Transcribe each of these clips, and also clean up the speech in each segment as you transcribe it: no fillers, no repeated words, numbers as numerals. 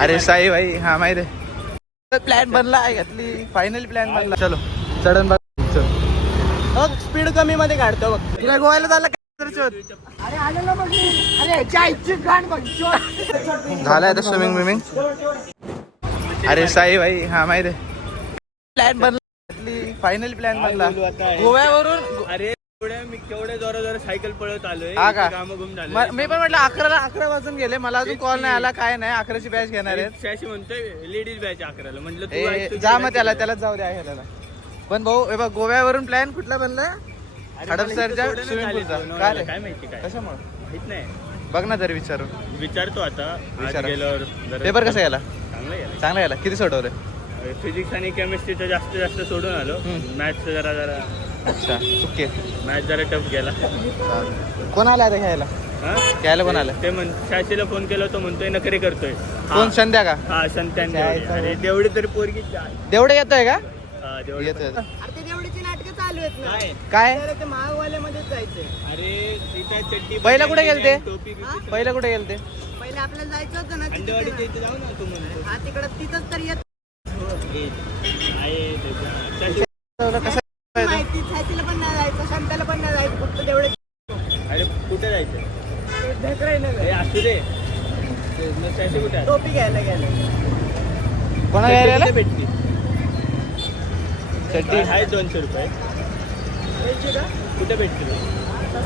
अरे साई भाई हा माहिती आहे प्लॅन बनला आहे घातली फायनली प्लॅन बनला चलो चढण बघ स्पीड कमी मध्ये काढतो बघ तिला गोव्याला झालं अरे आलं ना बघ अरे जायची गाण बघ झालं आता स्विमिंग विमिंग अरे साई भाई हा माहिती आहे प्लॅन बनला घातली फायनली प्लॅन बनला गोव्यावरून अरे मी केवढे जोरा सायकल पळत आलोय हा का काम घुम झालं मी पण म्हटलं 11 वाजून गेले मला अजून कॉल नाही आला काय नाही 11ची बॅच घेणार आहेत शॅशी म्हणतोय लेडीज बॅच 11ला म्हटलं तू जा मग त्यालाच जाऊ द्या ह्याला पण भाऊ हे बघ गोव्यावरून प्लॅन कुठला बनला हडपसरच्या स्विमिंग पूलचा काय माहिती काय कशामुळे माहित नाही बघ ना तरी विचारून विचारतो आता आज गेल्यावर पेपर कसा गेला चांगला गेला चांगला गेला किती सोडवले फिजिक्स आणि केमिस्ट्रीचं जास्त सोडून आलो मॅथ्स जरा अच्छा चुके मॅथ्स जरा टफ गेला कोण आला आता घ्यायला घ्यायला कोण आलं ते शाशीला फोन केला तो म्हणतोय नकरी करतोय कोण संध्या का हा संत्यान अरे तेवढी तरी पोरगी देवडे येतोय का येतोय तेवढीची नाटकं चालू आहेत ना काय ते महागवाल्यामध्येच जायचंय अरे तिथं चड्डी पहिला कुठे गेलते टोपी पहिला कुठे गेलते पहिले आपल्याला जायचं होतं ना अंडवाडीच्या इथे जाऊ ना तू म्हणतो हा तिकडं तिथंच तर येत कसं माहिती छातीला पण नाही जायचं शांताला पण नाही जायचं फक्त तेवढे अरे कुठे जायचं ढेकराय ना हे असू दे शाशी कुठे आहे? टोपी घ्यायला गेलं कोणा घ्यायला कुठे भेटते चड्डी आहे 200 रुपये पैसे का कुठे भेटते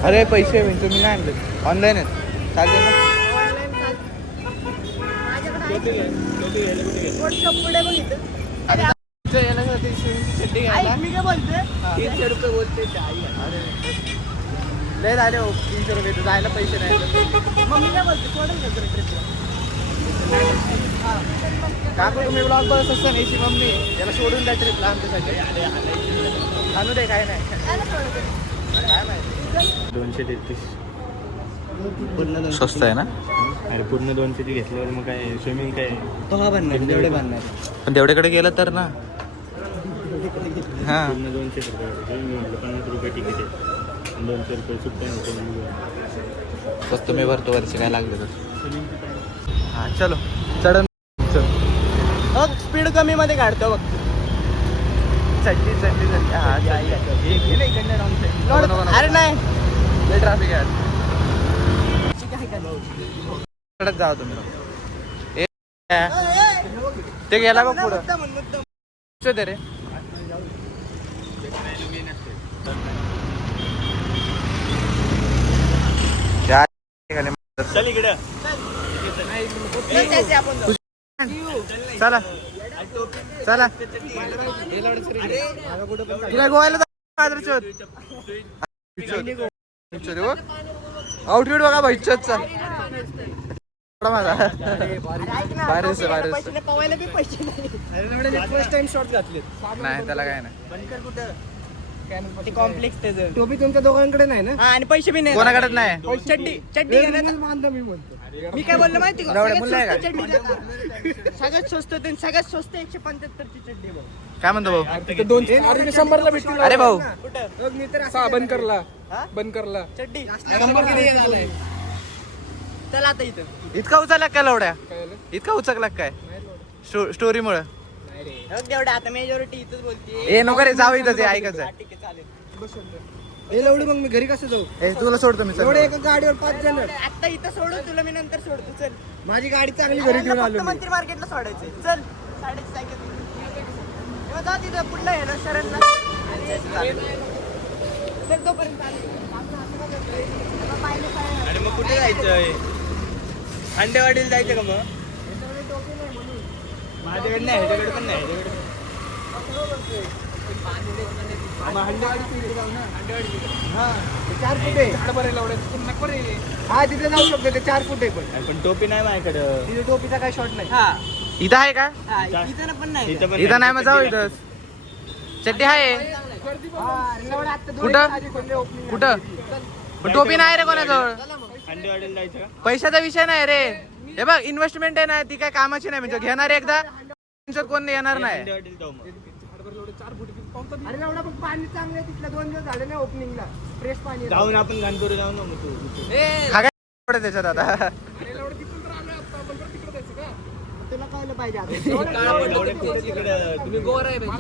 अरे पैसे तुम्ही नाही आणले ऑनलाईन आहेत चालते ना ऑनलाईन माझ्याकडे टोपी घ्यायला कुठे गेलं व्हॉट्सअप पुढे बघितलं चड्डी घ्यायला मी काय बोलते 300 रुपये बोलते लय झाले हो 300 रुपये तर जायला पैसे नाही मम्मी काय बोलते सोडून घेतो ट्रिपला काकू तुम्ही ब्लॉग बघत असता नाही मम्मी याला सोडून द्या ट्रिपला आमच्यासाठी आणू दे काय नाही काय माहिती 233 पूर्ण स्वस्त आहे ना अरे पूर्ण 200 ची घेतल्यावर मग काय स्विमिंग काय तो हा बनणार तेवढे बनणार पण तेवढ्याकडे गेलं तर ना हा पूर्ण 200 रुपये मी म्हटलं 50 रुपये तिकीट आहे 200 रुपये सुट्ट्या स्वस्त मी भरतो वरचे काय लागले तर हा चलो चढण चल स्पीड कमी मध्ये काढतो बघ चड्डी हा अरे नाही ट्रॅफिक आहे जाऊ तुम्ही ते गेला बघ पुढं रे चल इकडे चला चला तुला गोव्याला आउटफिट बघा भैचचा माझा पवायला बी पैसे नाही फर्स्ट टाइम शॉट घातले नाही त्याला काय नाही ते कॉम्प्लेक्स त्याचं टोपी तुमच्या दोघांकडे नाही ना आणि पैसे बी नाही कोणाकडेच नाही चड्डी घेण्याचा मी म्हणतो मी काय बोललो माहिती का सगळ्यात स्वस्त सगळ्यात स्वस्त 175 ची चड्डी बघ काय म्हणतो भाऊ तिथे 200 ला भेटतील अरे भाऊ कुठं मी तर बंद करला चड्डी 100 किती झालाय चला आता इथं इतका उचलला काय लवड्या इतका उचकला काय स्टोरी मुळे तेवढं आता मेजॉरिटी इथंच बोलते ए नको रे जाऊ इथं ऐकायचं ठीक आहे चालेल हे लवडी मग मी घरी कसं जाऊ तुला सोडतो मी एवढे एका गाडीवर 5 जण आता इथं सोडू तुला मी नंतर सोडतो चल माझी गाडी चांगली घरी घेऊन आलो मंत्री मार्केटला सोडायचं चल साडेच सायकल जा तिथं पुढलं आहे ना शरणला चल तोपर्यंत अरे मग कुठे जायचंय अंडेवाडीला जायचं का मग माझ्याकडे नाही ह्याच्याकडे पण नाही हा तिथे जाऊ शकतो ते 4 फूट आहे पण टोपी नाही माझ्याकडं तिथे टोपीचा काय शॉट नाही इथं आहे का इथं पण नाही इथं नाही मग जाऊ इथं चड्डी आहे कुठं कुठं पण टोपी नाही रे कोणाजवळ अंडेवाडीला जायचं का पैशाचा विषय नाही रे हे बघ इन्व्हेस्टमेंट आहे ना ती काय कामाची नाही म्हणजे घेणार एकदा कोण येणार नाही अंडेवाडीला जाऊ मग अरे एवढा पण पाणी चांगलं आहे तिथल्या 2 दिवस झाले नाही ओपनिंगला फ्रेश पाणी जाऊन आपण गाणपुरी जाऊ ना मग तू हा काय त्याच्यात आता तुला कळलं पाहिजे आता.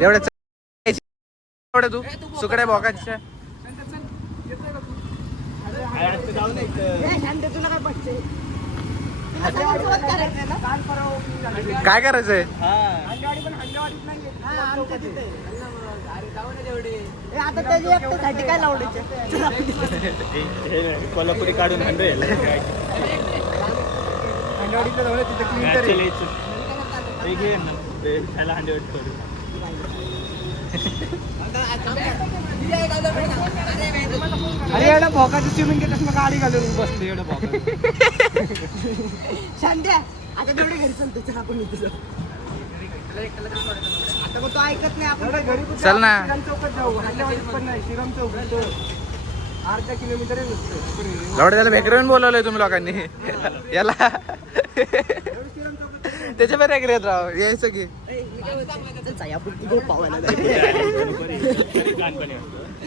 एवढ्या एवढं तू सुकड्या भोकाच्या ए, शांत, तुला काय पटते? तुला सगळ्यांसोबत करायचंय ना? काय करायचंय हा, आमच्या तिथे. ए, आता त्याच्या एकट्यासाठी काय लावडायचे? कोल्हापुरी काढून हंड्रेड त्याला हंड्रेड करू. अरे एवढं भोकाचं स्विमिंग घेतलं मग गाडी घालून बसले एवढं भोका. शांत्या, आता तेवढे घरी चलतो चहा पण तुझं. आता मग तो ऐकत नाही. आपण घरी चल ना. श्रीराम चौकात जाऊ. हल्ल्यावाडीत पण नाही. श्रीराम चौकात अर्धा किलोमीटर एवढं त्याला भेकरवून बोलवलंय तुम्ही लोकांनी याला त्याच्या बरं रेत राव यायचं की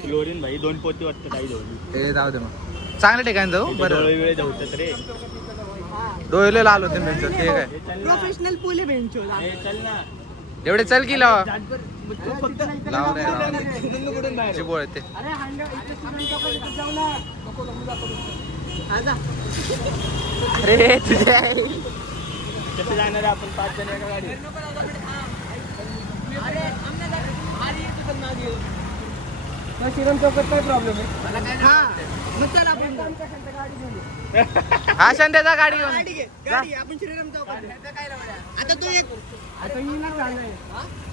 लोरीन भाई 2 पोती वाटतं काही दोन हे जाऊ दे मग चांगल्या ठिकाणी जाऊ बरं वेळ जाऊतात रे. डोळे लाल होते त्यांचं ते काय प्रोफेशनल पुले बेंचो. चल ना एवढे चल की लावा फक्त लाव रे चिबोळ ते अरे हांडा इथे श्रीराम चौकात इथे जाऊ ना. नको जा. अरे तुझ्या कसं जाणार आपण 5 जण एका गाडी. श्रीराम चौकात काय प्रॉब्लेम आहे? हा मग चल आपण गाडी घेऊन हा संध्याचा गाडी घेऊन गाडी घे. गाडी आपण श्रीराम चौकात. आता तो एक आता येणार झालंय.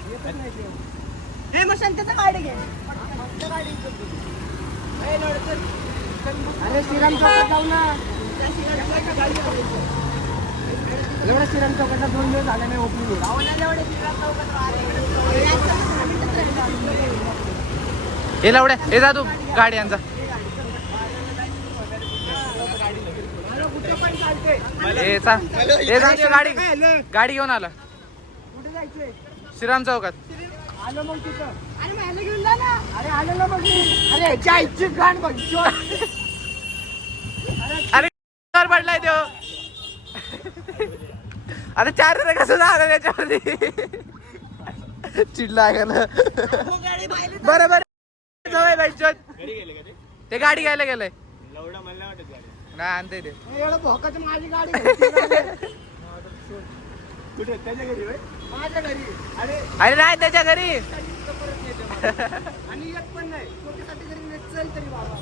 येतच नाही ते. हे मग शांतता गाडी घे. अरे श्रीराम चौकात जाऊ ना. एवढं श्रीराम चौकातला 2 दिवस झाले नाही ओपनिंग. हे लावड्या हे जा तू गाडी यांचा हे जा गाडी गाडी घेऊन आला कुठे जायचंय? श्रीराम चौकात आलो मग तिथं. अरे मला घेऊन जा ना. अरे आलो ना मग मी. अरे जायची गाण बघ. अरे पडलाय तो आता 4 कसं झालं त्याच्यावरती चिडला गेलं बरोबर जवळ घरी गेले का ते गाडी घ्यायला गेलंय लवडा मला वाटत गाडी नाही आणते ते एवढं भोकाचं माझी गाडी कुठे त्याच्या घरी होय? माझ्या घरी. अरे अरे नाही त्याच्या घरी आणि एक पण नाही. छोटीसाठी जरी नेत चल तरी बाबा.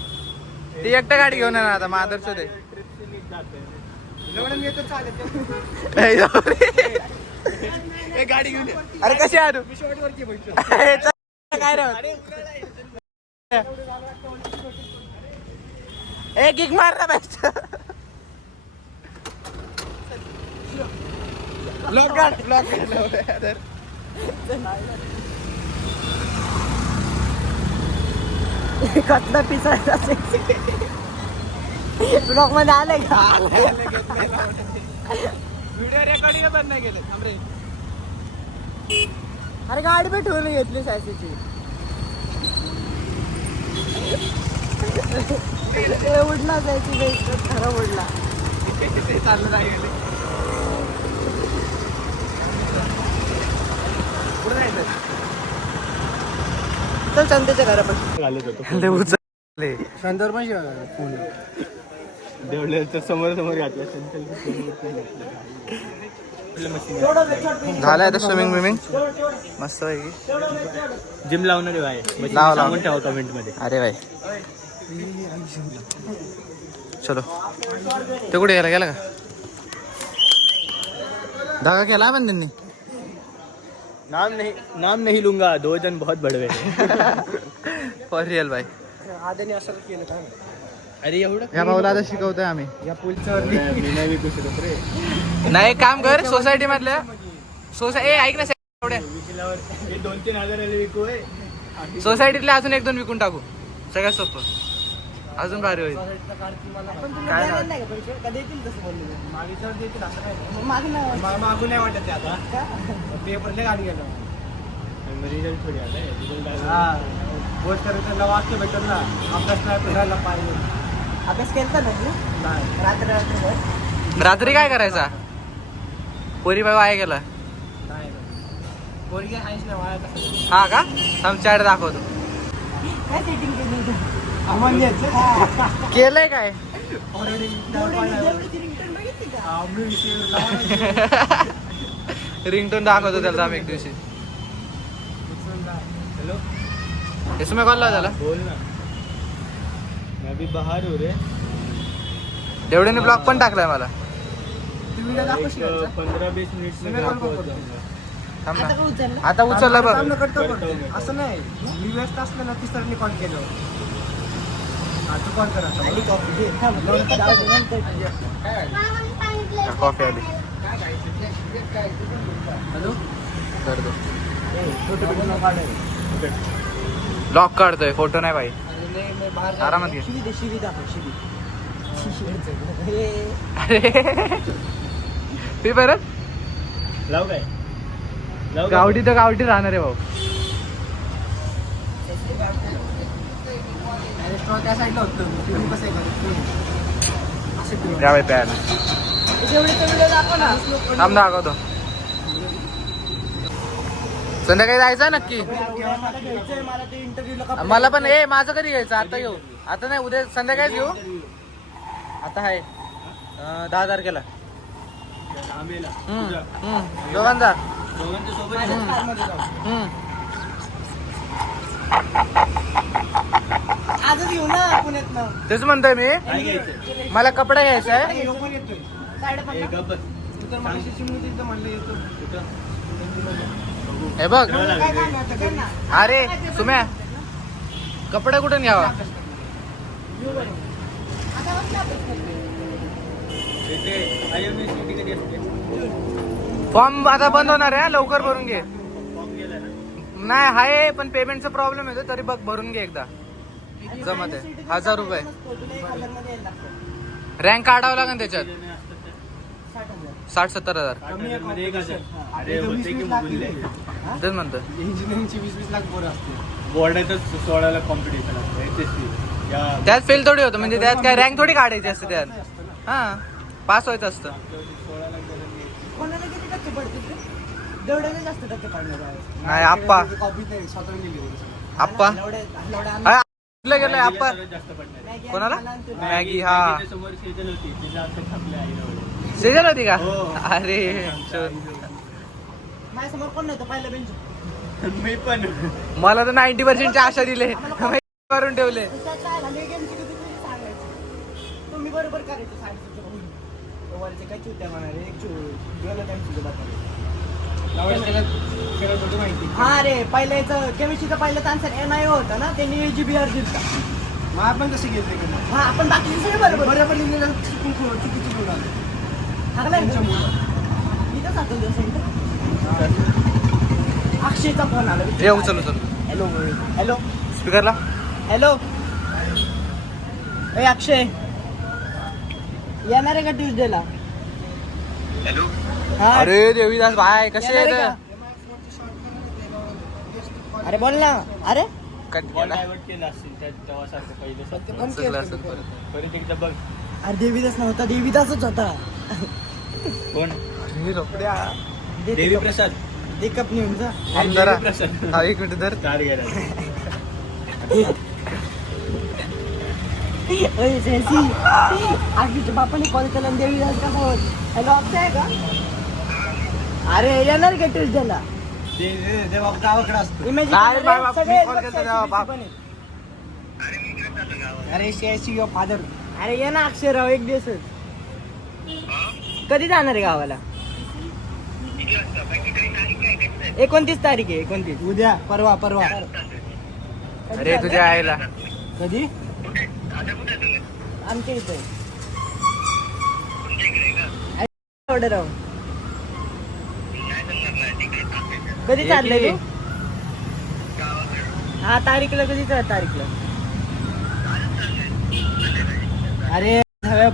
ती एकटं गाडी घेऊन येणार आता मादरच ते एवढं मी येतो चालत. गाडी घेऊन अरे कशी आहे तू मी शॉर्टवरती बघतो. काय राहत एक किक मार ना बेस्ट ब्लॉक काढ कटला पिसायचा ब्लॉक मध्ये आलंय का? व्हिडिओ रेकॉर्डिंग पण नाही केले अरे गाडी पण ठेवून घेतली सायसीची. उडला जायची खरं उडला. चाललं नाही गेले पुढे जायचं चल चंदेच्या घरापाशी घालत होतो उचलले संदर्भ फोन देवळ्याच्या समोर घातलं झालं आता स्विमिंग मस्त पैकी जिम लावणार आहे भाई लाव. सांगून ठेवा कमेंट मध्ये. अरे भाई चलो ते कुठे गेला का धागा केला पण त्यांनी नाम नहीं लूंगा 2 जन बहुत बड़वे फॉर रिअल भाई आद्याने असं केलं का? अरे एवढं या भाऊला आता शिकवतोय आम्ही या पुलच्यावर मी नाही विकू शकत रे. नाही एक काम कर सोसायटी मधल्या ऐक ना एवढ्या हे 2-3 हजाराला विकू आहे. सोसायटीतल्या अजून 1-2 विकून टाकू सगळ्यात सोपं अजून भारी होईल पण तुम्ही देणार नाही का पैसे? का देतील तसं बोलले? मागेच्यावर देतील असं काय नाही. मागं नाही. मागून नाही वाटत ते आता पेपरला गाडी गेलो रिझल्ट थोडी आता रिझल्ट गोष्ट त्याला वाक्य भेटत ना अभ्यास नाही फिरायला पाहिजे. अभ्यास केलता ना तू? नाही रात्र रात्रभर? रात्री काय करायचा पोरी बाई वाया गेला. नाही पोरगी आहेच ना वाया कसं हा का थांब चॅट दाखवतो. काय सेटिंग केली अमान्य केलंय काय ऑलरेडी बघितली का? रिंगटोन दाखवतो त्याला थांब एक दिवशी. हेलो इसमें कॉल लावा त्याला. बोल ना मैं अभी बाहर हूँ रे. देवड्याने ब्लॉग पण टाकलाय मला. 15-20 मिनिट में थांब आता ना का उचललं? आता उचलला बघ. असं नाही मी व्यस्त असलं ना तिसऱ्यांनी कॉल केलं. हा तू कॉल करा आली कॉफी घे. थांब, जाऊ दे, नंतर. कॉफी आली. हॅलो कर दो. फोटो बिटो काढाय. ब्लॉग काढतोय फोटो नाही भाई. आरामात घे. शिवी दे, शिवी दाखव, शिवी. हे, अरे ते परत लाव काय लाव गावठी तर गावठी राहणार आहे भाऊ. रेस्टॉरंट त्या साईडला होतं तुम्ही कसं आहे त्या बाई प्यायला जेवढे तेवढे दाखव ना. थांब दाखवतो. संध्याकाळी जायचं नक्की. मला घ्यायचंय, मला ते इंटरव्ह्यूला मला पण माझं कधी घ्यायचं. आता घेऊ. आता नाही उद्या संध्याकाळीच घेऊ. आता आहे 10 तारखेला. दोघांचा आजच घेऊ ना पुण्यातनं. तेच म्हणतोय मी. मला कपडा घ्यायचा आहे. हे बघ अरे सुम्या कपडा कुठून घ्यावा. फॉर्म आता बंद होणार आहे. लवकर भरून घे. नाही हाय पण पेमेंटचा प्रॉब्लेम येतो. तरी बघ भरून घे एकदा. जमत आहे 1000 रुपये. रँक काढावं लागेल त्याच्यात. 60-70 हजार तेच म्हणतो. इंजिनिअरिंगची 20-20 लाख पोरं असते. बोर्डातच 16 लाख कॉम्पिटिशन असते HSC. त्यात फेल थोडी होतं. म्हणजे त्यात काय रँक थोडी काढायची असते त्यात. हा पास व्हायचं असतं. 16 लाख कोणाला किती टक्के पडते? जेवढ्याने जास्त टक्के पडले त्यावेळेस. नाही आप्पा कॉपी नाही स्वतः गेली. आप्पा कुठलं गेलंय आप्पा. जास्त पडणार. कोणाला मॅगी. हा समोर सेजल होती तिला असं छापल्या आईला. सेजल होती का. हो. अरे माझ्यासमोर कोण नव्हतं पहिलं बेंच. मी पण मला तर 90% आशा दिले. करून ठेवले. तुम्ही बरोबर करायचं साडेसातच्या काय चुत्या म्हणा रे. एक गेलं त्यांची माहिती. हा रे पहिल्याचं केमिस्ट्रीचं पहिलं आन्सर NIO होतं ना. त्यांनी AGBR दिलता. मग आपण कसे घेतले की मग हा आपण बाकीचे सगळे बरोबर बरोबर लिहिलेलं चुकीची बोला. हागलाय इथंच आठवण दिवस. अक्षयचा फोन आला. ये उचल उचल. हॅलो हॅलो स्पीकरला. हॅलो ए अक्षय येणार आहे का ट्युजडेला. हा अरे देवीदास भाई कसे येणार आहे आहेत. का? अरे बोल ना. अरे कट बॉल केला. डायव्हर्ट केला असेल त्या तेव्हासारखं पहिलं उचलला असेल परत. परत एकदा बघ अरे देवीदास नव्हता. देवीदासच होता. कोण अरे रोकड्या. देवी प्रसाद. ते कप नेऊन जा. थांब जरा. देवी प्रसाद. हा, एक मिनिट धर. कार गेला. ओय सेन्सी आगीच्या बापाने कॉल केला आणि देवीदास कसा होत. हॅलो अक्षय आहे का. अरे येणार का ट्युजडेला. देवा गावाकडे असतो. इमेजिन नाही, बाप, मी call केलता तेव्हा बाप. अरे CIC फादर. अरे ये ना अक्षयराव एक दिवसच. कधी जाणार आहे गावाला. 29 तारीख आहे. 29 उद्या परवा अरे तुझ्या आईला. कधी आमच्या इथे ऑर्डर राव. कधी चाललंय तू. हा तारीखला कधी तारीखला. अरे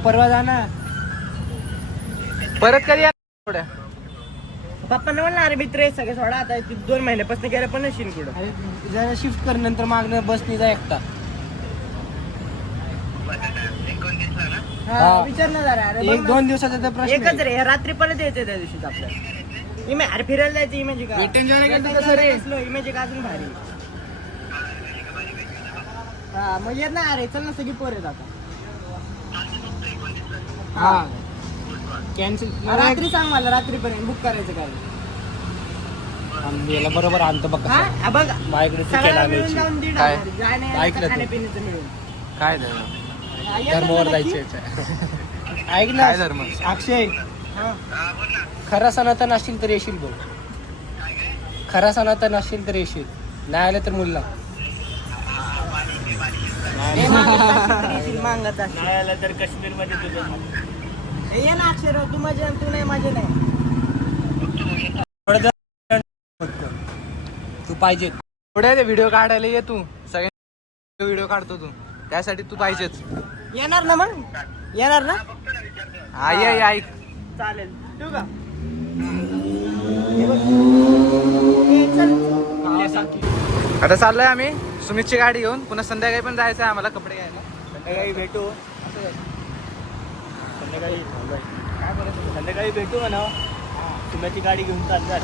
परवा जाणार. परत कधी येणार. पप्पांना म्हणलं अरे मित्र आहे सगळे सोडा. आता 2 महिन्यापासून गेला पण नशीन कुठं. अरे जरा शिफ्ट कर नंतर मागणं बसनी जा एकटा. विचार ना जरा. अरे बघ एक ना. 2 दिवसाचा तर प्रश्न एकच रे रात्री परत यायचं त्या दिवशीच आपल्याला. अरे फिरायला जायचं इमेजिक इमेजिक अजून भारी. हा मग येत ना अरे चल ना सगळी पोर येत आता. हा कॅन्सल. रात्री सांग मला रात्रीपर्यंत बुक करायचं काय. याला बरोबर आणतो बघ हा हा, बघ माझ्याकडे सगळ्याला मिळून जाऊन दीड काय? हजार. जाय नाही ऐकलं आलं तर तू. खाण्यापिण्याचं मिळून. काय धर्म हा, येत ना धर्मावर नक्की? जायचं ऐक ना काय धर्म? अक्षय हा. खरा सनातन असशील तर येशील बघ. खरा सनातन असशील तर येशील. नाही आलं तर मुलगा. हे मागत असशील तर येशील, मागत असशील. नाही आलं तर काश्मीर मध्ये तुझं. हे ये ना अक्षर तू माझे तू नाही माझे नाही. तू पाहिजे. पुढे ते व्हिडिओ काढायला ये तू. सगळ्यांना व्हिडिओ काढतो तू. त्यासाठी तू पाहिजेच. येणार ना मग येणार ना. हा ये ऐक. चालेल ठेवू का. हे बघ. ए, चल. आता चाललोय आम्ही सुमितची गाडी घेऊन. पुन्हा संध्याकाळी पण जायचं आहे आम्हाला कपडे घ्यायला. संध्याकाळी भेटू. संध्याकाळी भेटू म्हणा. सुम्याची गाडी घेऊन चालणार.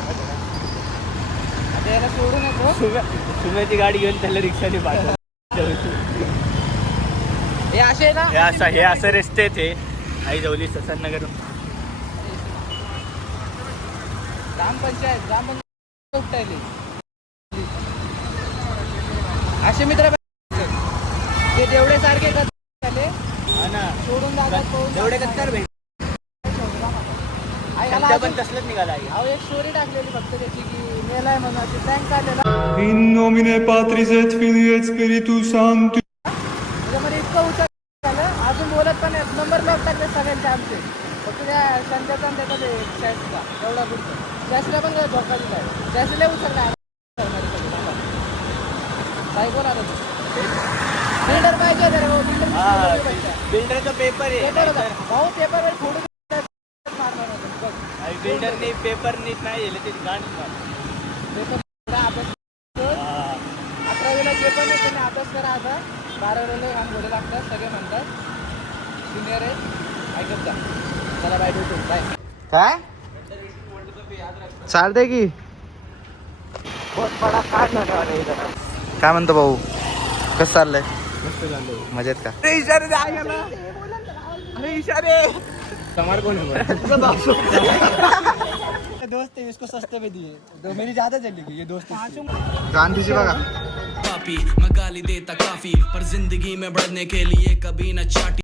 आता याला सोडून येतो. सुम्याची गाडी घेऊन त्याला रिक्षाने पाठव. हे असे ना हे असं रस्ते ते आई जवली ससननगर. ग्रामपंचायत उपटायली. असे मित्र ते तेवढे सारखे झाले सोडून जातात. एवढे कत्तर भेट पण तसलंच निघाला आहे. अहो एक स्टोरी टाकलेली फक्त त्याची की मेलाय म्हणून टँक आलेला. In nomine Patris et Filii et Spiritus Sancti. त्याच्यामध्ये इतकं उचल झालं अजून बोलत पण नाही. नंबर ब्लॉक टाकले सगळ्यांचे आमचे. फक्त त्या संध्याचा आणि त्याचा ते शॅसला एवढा पुढचं शॅसला पण धोका दिला आहे. शॅसला उचलला काय बोला बिल्डर पाहिजे रे भाऊ. बिल्डरचा पेपर आहे. भाऊ पेपरवर फोडून मारणार होता. बघ बिल्डरने पेपर नीट नाही दिले ते गाण पेपर अभ्यास 11वीला जे पण आहे त्यांनी अभ्यास करा. आता 12वीला काम घोडे लागतात सगळे म्हणतात. सिनियर आहे ऐकत जा. चला बाय भेटू बाय. काय चालतंय की. काय म्हणतो भाऊ कसं चाललंय. मजेत का. समार कौन है? दोस्त है इसको सस्ते में दिए. तो मेरी ज्यादा चलेगी ये दोस्त. गांधीजी बघा. पापी मैं गाली देता काफी पर जिंदगी में बढ़ने के लिए कभी न चाटी.